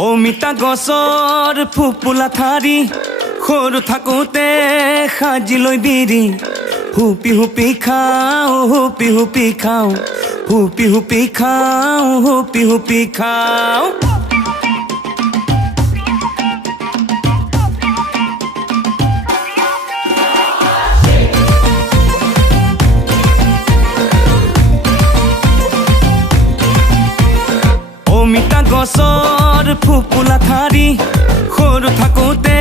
অমিতা গছৰ ফুপুলা ঠাৰি সৰু থাকোঁতে সাজি লৈ বিৰি হুপি হুপি খাওঁ হুপি হুপি খাওঁ হুপি হুপি খাওঁ হুপি হুপি খাওঁ অমিতা গছৰ ফুপুলা ঠাৰি সৰু থাকোঁতে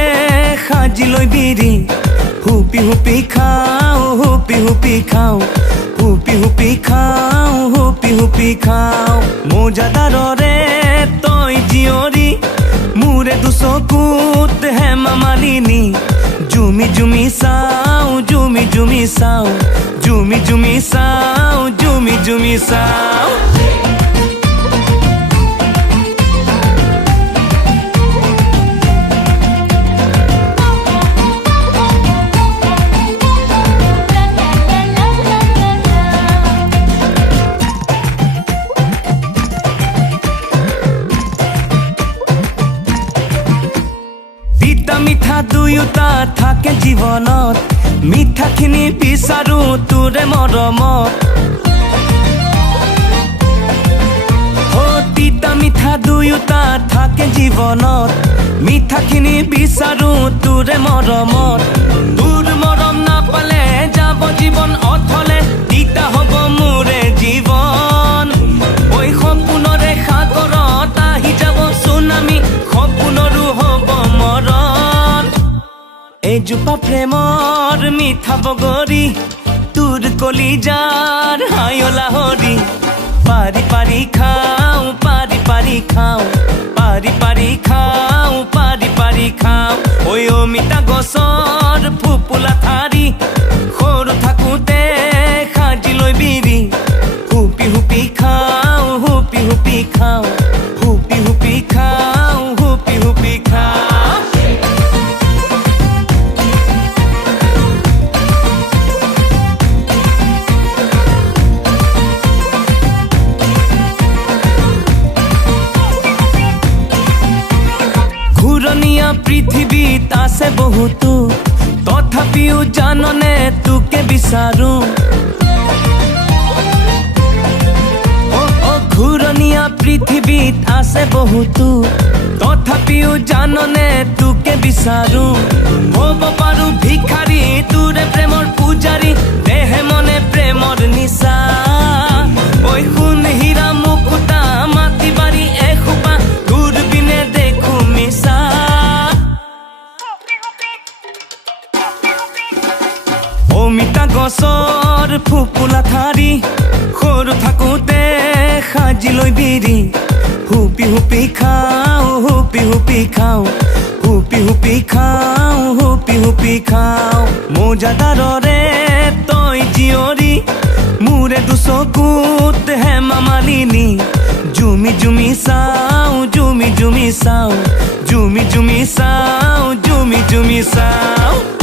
সাজি লৈ বিৰি হুপি হুপি খাওঁ হুপি হুপি খাওঁ হুপি হুপি খাওঁ হুপি হুপি খাওঁ মোজাদাৰৰে তই জীয়ৰী মোৰে দুচকুত হেমা মালিনী জুমি জুমি চাওঁ জুমি জুমি চাওঁ জুমি জুমি চাওঁ জুমি জুমি চাওঁ মিঠা দুয়োটা থাকে জীৱনত মিঠাখিনি বিচাৰো তোৰে মৰমত তিতা মিঠা দুয়োটা থাকে জীৱনত মিঠাখিনি বিচাৰো তোৰে মৰমত তোৰ মৰম নাপালে যাব জীৱন অথলে তিতা হ'ব মোৰে জীৱন ঐ সপোনৰে সাগৰত আহি যাব চুনামি সপোনৰো হ'ব মৰণ এজোপা প্ৰেমৰ মিঠা বগৰী তোৰ কলিজাৰ হায়লা হৰি পাৰি পাৰি খাওঁ পাৰি পাৰি খাওঁ পাৰি পাৰি খাওঁ পাৰি পাৰি খাওঁ ঐ অমিতা গছৰ ফুপুলা ঠাৰি সৰু থাকোঁতে সাজি লৈ বিৰি হুপি হুপি খাওঁ হুপি হুপি খাওঁ হুপি হুপি খাওঁ হুপি হুপি খাওঁ ঘূৰণীয়া পৃথিৱীত আছে বহুতো তথাপিও জাননে তোকে বিচাৰো ঘূৰণীয়া পৃথিৱীত আছে বহুতো তথাপিও জাননে তোকে বিচাৰো হ'ব পাৰো ভিখাৰী তোৰে প্ৰেমৰ পূজাৰী দেহে মনে প্ৰেমৰ নিচা ঐ সোণ হীৰা মুকুতা মাটি বাৰী এসোপা তোৰ বিনে দেখো মিছা অমিতা গছৰ ফুপুলা ঠাৰি সৰু থাকোঁতে সাজি লৈ বিৰি হুপি হুপি খাওঁ হুপি হুপি খাওঁ হুপি হুপি খাওঁ হুপি হুপি খাওঁ মোজাদাৰৰে তই জীয়ৰী মোৰে দুচকুত হেমা মালিনী জুমি জুমি চাওঁ জুমি জুমি চাওঁ জুমি জুমি চাওঁ জুমি জুমি চাওঁ